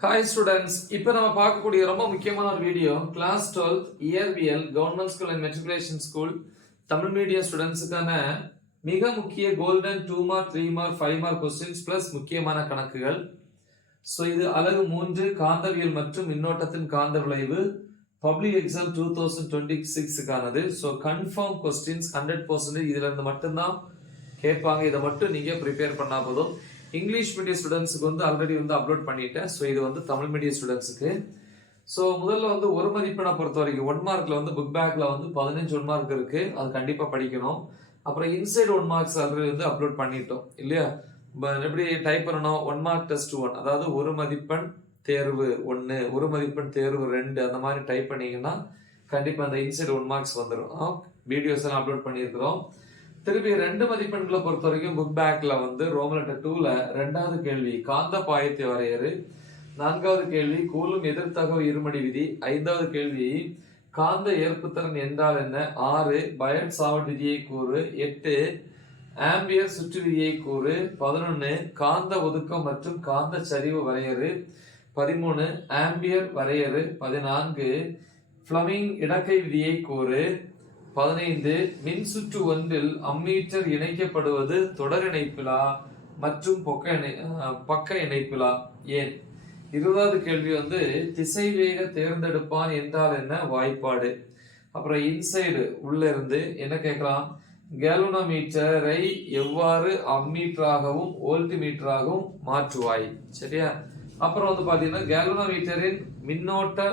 Hi students, இப்போ நம்ம பார்க்கக்கூடிய ரொம்ப முக்கியமான ஒரு வீடியோ கிளாஸ் 12 இயற்பியல் government school and matriculation school Tamil medium ஸ்டூடெண்ட்ஸுக்கான மிக முக்கிய golden 2 mark 3 mark 5 mark questions plus முக்கியமான கணக்குகள். ஸோ இது அலகு 3 காந்தவியல் மற்றும் மின்னோட்டத்தின் காந்த விளைவு பப்ளிக் எக்ஸாம் 2026க்கானது. ஸோ கன்ஃபார்ம் கொஸ்டின்ஸ் 100% இதுல இருந்து மட்டும்தான் கேட்பாங்க. இதை மட்டும் நீங்க ப்ரிப்பேர் பண்ணா போதும். இங்கிலீஷ் மீடியம் ஸ்டூடெண்ட்ஸுக்கு வந்து ஆல்ரெடி வந்து அப்லோட் பண்ணிட்டேன். ஸோ இது வந்து தமிழ் மீடியம் ஸ்டூடெண்ட்ஸுக்கு. ஸோ முதல்ல வந்து ஒரு மதிப்பெண்ணை பொறுத்த வரைக்கும் 1 மார்க்ல வந்து புக் பேக்ல வந்து 15 1 மார்க் இருக்கு, அது கண்டிப்பா படிக்கணும். அப்புறம் இன்சைட் 1 மார்க்ஸ் ஆல்ரெடி வந்து அப்லோட் பண்ணிட்டோம் இல்லையா? எப்படி டைப் பண்ணணும்? 1 மார்க் டெஸ்ட் 1, அதாவது ஒரு மதிப்பெண் தேர்வு 1, ஒரு மதிப்பெண் தேர்வு 2, அந்த மாதிரி டைப் பண்ணீங்கன்னா கண்டிப்பா அந்த இன்சைட் 1 மார்க்ஸ் வந்துடும். வீடியோஸ் எல்லாம் அப்லோட் பண்ணியிருக்கிறோம். திருப்பி 2 மதிப்பெண்களை பொறுத்த வரைக்கும் புக் பேக்ல வந்து ரோமன் லெட்டர் 2ல 2வது கேள்வி காந்த பாயத்தை வரையறு, 4வது கேள்வி கூலும் எதிர்த்தகவு இருமடி விதி, 5வது கேள்வி காந்த ஏற்புத்திறன் என்றால் என்ன, 6 பயட் சாவர்ட் விதியை கூறு, 8 ஆம்பியர் சுற்று விதியை கூறு, 11 காந்த ஒதுக்கம் மற்றும் காந்த சரிவு வரையறு, 13 ஆம்பியர் வரையறு, 14 ஃப்ளமிங் இடக்கை விதியை கூறு, 15 மின் சுற்று ஒன்றில் அம்மீட்டர் இணைக்கப்படுவது தொடர் இணைப்பிலா மற்றும் பக்க இணைப்பிலா ஏன். 20வது கேள்வி வந்து திசைவேக தேர்ந்தெடுப்பான் என்றால் என்ன, வாய்ப்பாடு. அப்புறம் இன்சைடு உள்ள இருந்து என்ன கேட்கலாம், கேல்வனோமீட்டரை எவ்வாறு அம்மீட்டராகவும் வோல்ட்மீட்டராகவும் மாற்றுவாய். சரியா? அப்புறம் வந்து பாத்தீங்கன்னா கேல்வனோமீட்டரின் மின்னோட்ட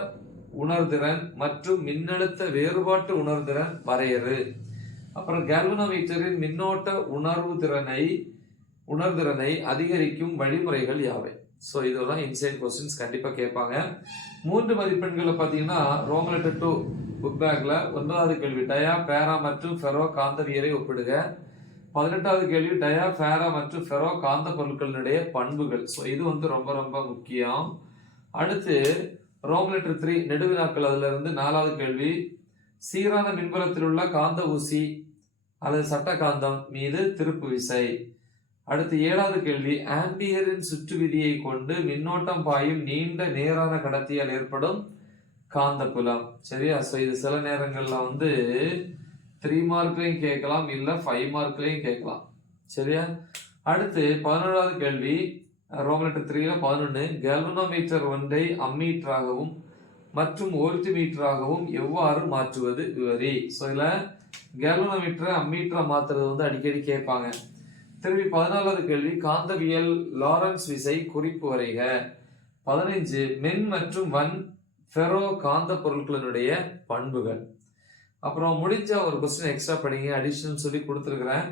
உணர்திறன் மற்றும் மின்னழுத்த வேறுபாட்டு உணர்திறன் வரையறு. அப்புறம் கேல்வனோமீட்டரின் மின்னோட்ட உணர்திறனை அதிகரிக்கும் வழிமுறைகள் யாவை. ஸோ இதெல்லாம் இன்சைட் கொஸ்டின்ஸ் கண்டிப்பா கேட்பாங்க. 3 மதிப்பெண்களை பார்த்தீங்கன்னா ரோமன் லெட்டர் 2 புக் பேக்ல 9வது கேள்வி டயா பேரா மற்றும் ஃபெரோ காந்தவியலை ஒப்பிடுக, 18வது கேள்வி டயா பேரா மற்றும் ஃபெரோ காந்த பொருட்களினுடைய பண்புகள். ஸோ இது வந்து ரொம்ப ரொம்ப முக்கியம். அடுத்து ரோமன் லெட்டர் 3 நெடுவினாக்கள், அதுல இருந்து 4வது கேள்வி சீரான மின்புலத்தில் உள்ள காந்த ஊசி அல்லது சட்ட காந்தம் மீது திருப்பு விசை. அடுத்து 7வது கேள்வி ஆம்பியரின் சுற்று விதியை கொண்டு மின்னோட்டம் பாயும் நீண்ட நேரான கடத்தியால் ஏற்படும் காந்த புலம். சரியா? ஸோ இது சில நேரங்கள்ல வந்து 3 மார்க்லையும் கேட்கலாம், இல்ல 5 மார்க்லையும் கேட்கலாம். சரியா? அடுத்து 11வது கேள்வி ரோமன் லெட்டர் 3ல 11 கேல்வனோமீட்டர் ஒன்றை அம்மீட்டராகவும் மற்றும் வோல்ட்மீட்டராகவும் எவ்வாறு மாற்றுவது விவரி. ஸோ இதுல கேல்வனோமீட்டரை அம்மீட்டரா மாத்துறது வந்து அடிக்கடி கேட்பாங்க. திரும்பி 14வது கேள்வி காந்தவியல் லாரன்ஸ் விசை குறிப்பு வரைக. 15 மென் மற்றும் வன் ஃபெரோ காந்த பொருட்களினுடைய பண்புகள். அப்புறம் முடிஞ்ச ஒரு கொஸ்டின் எக்ஸ்ட்ரா படிங்க, அடிஷனல் சொல்லி கொடுத்துருக்கிறேன்.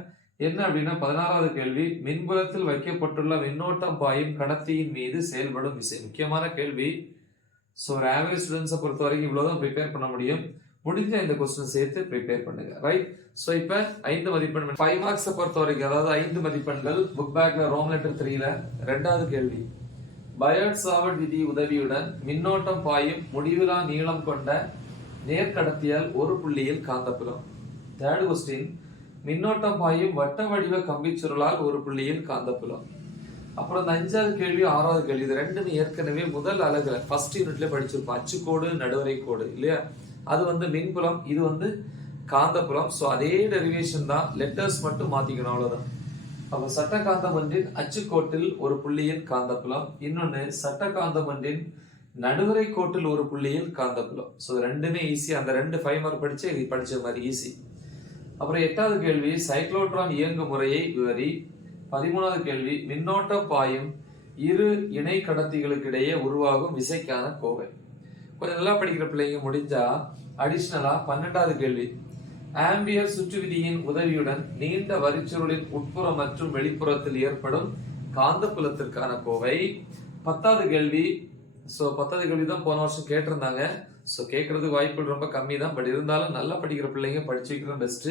என்ன அப்படின்னா 16வது கேள்வி மின்புலத்தில் வைக்கப்பட்டுள்ள மின்னோட்டம் பாயும் கடத்தியின் மீது செயல்படும் விசை. முக்கியமான கேள்வி. ஸோ ஒரு ஆவரேஜ் ஸ்டூடெண்ட்ஸை பொறுத்த வரைக்கும் இவ்வளவுதான் ப்ரிப்பேர் பண்ண முடியும். முடிஞ்ச இந்த கொஸ்டின் சேர்த்து ப்ரிப்பேர் பண்ணுங்க. ரைட்? ஸோ இப்போ 5 மதிப்பெண் 5 மார்க்ஸை பொறுத்த வரைக்கும், அதாவது 5 மதிப்பெண்கள் புக் பேக்ல ரோமன் லெட்டர் 3ல 2வது கேள்வி பயட் சாவர்ட் விதி உதவியுடன் மின்னோட்டம் பாயும் முடிவிலா நீளம் கொண்ட நேர்கடத்தியால் ஒரு புள்ளியில் காந்தப்புலம். 3rd கொஸ்டின் மின்னோட்டம் பாயும் வட்ட வடிவ கம்பிச்சுருளால் ஒரு புள்ளியில் காந்தப்புலம். அப்புறம் இந்த 5வது கேள்வி 6வது கேள்வி இது ரெண்டுமே ஏற்கனவே முதல் அலகுல ஃபர்ஸ்ட் யூனிட்ல படிச்சிருப்போம். அச்சுக்கோடு நடுவரை கோடு இல்லையா? அது வந்து மின்புலம், இது வந்து காந்தப்புலம். ஸோ அதே டெரிவேஷன் தான், லெட்டர்ஸ் மட்டும் மாத்திக்கணும், அவ்வளவுதான். அப்ப சட்ட காந்தம் ஒன்றின் அச்சுக்கோட்டில் ஒரு புள்ளியில் காந்தப்புலம், இன்னொன்னு சட்ட காந்தம் ஒன்றின் நடுவரை கோட்டில் ஒரு புள்ளியில் காந்தப்புலம். ஸோ ரெண்டுமே ஈஸி. அந்த 2 5 மார்க் படிச்சு இது படிச்ச மாதிரி ஈஸி. அப்புறம் 8வது கேள்வி சைக்ளோட்ரான் இயங்கு முறையை விவரி. 13வது கேள்வி மின்னோட்ட பாயும் இரு இணை கடத்திகளுக்கு இடையே உருவாகும் விசைக்கான கோவை. கொஞ்சம் நல்லா படிக்கிற பிள்ளைங்க முடிஞ்சா அடிஷனலா 12வது கேள்வி ஆம்பியர் சுற்று விதியின் உதவியுடன் நீண்ட வரிச்சுருளின் உட்புற மற்றும் வெளிப்புறத்தில் ஏற்படும் காந்தப்புலத்திற்கான கோவை. 10வது கேள்வி. ஸோ 10வது கேள்வி தான் போன வருஷம் கேட்டிருந்தாங்க. ஸோ கேட்கறதுக்கு வாய்ப்புகள் ரொம்ப கம்மி தான், பட் இருந்தாலும் நல்லா படிக்கிற பிள்ளைங்க படிச்சு வைக்கிறது பெஸ்ட்.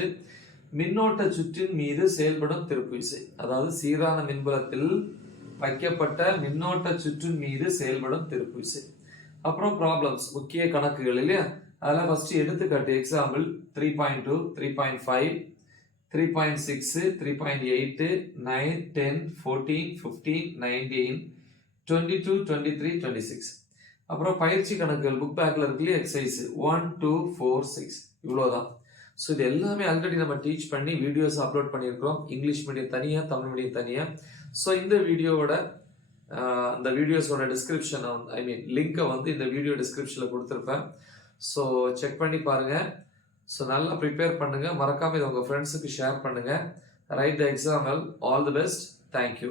மின்னோட்ட சுற்றின் மீது செயல்படும் திருப்பு விசை, அதாவது சீரான மின்புலத்தில் வைக்கப்பட்ட மின்னோட்ட சுற்றின் மீது செயல்படும் திருப்பு விசை. அப்புறம் ப்ராப்ளம்ஸ், முக்கிய கணக்குகள் இல்லையா? அதில் ஃபர்ஸ்ட் எடுத்துக்காட்டு எக்ஸாம்பிள் 3.2 3.5 3.6 3.8 9 10 14 15 19 22, 23, 26. அப்புறம் பயிற்சி கணக்குகள் புக் பேக்கில் இருக்குல்லையே எக்ஸசைஸ் 1, 2, 4, 6 இவ்வளோதான். ஸோ இது எல்லாமே ஆல்ரெடி நம்ம டீச் பண்ணி வீடியோஸ் அப்லோட் பண்ணியிருக்கிறோம். இங்கிலீஷ் மீடியம் தனியாக, தமிழ் மீடியம் தனியாக. ஸோ இந்த வீடியோவோட அந்த வீடியோஸோட டிஸ்கிரிப்ஷன் லிங்கை வந்து இந்த வீடியோ டிஸ்கிரிப்ஷனில் கொடுத்துருப்பேன். ஸோ செக் பண்ணி பாருங்கள். ஸோ நல்லா ப்ரிப்பேர் பண்ணுங்கள். மறக்காமல் இதை உங்கள் ஃப்ரெண்ட்ஸுக்கு ஷேர் பண்ணுங்கள். Right the exam well. All the best. Thank you.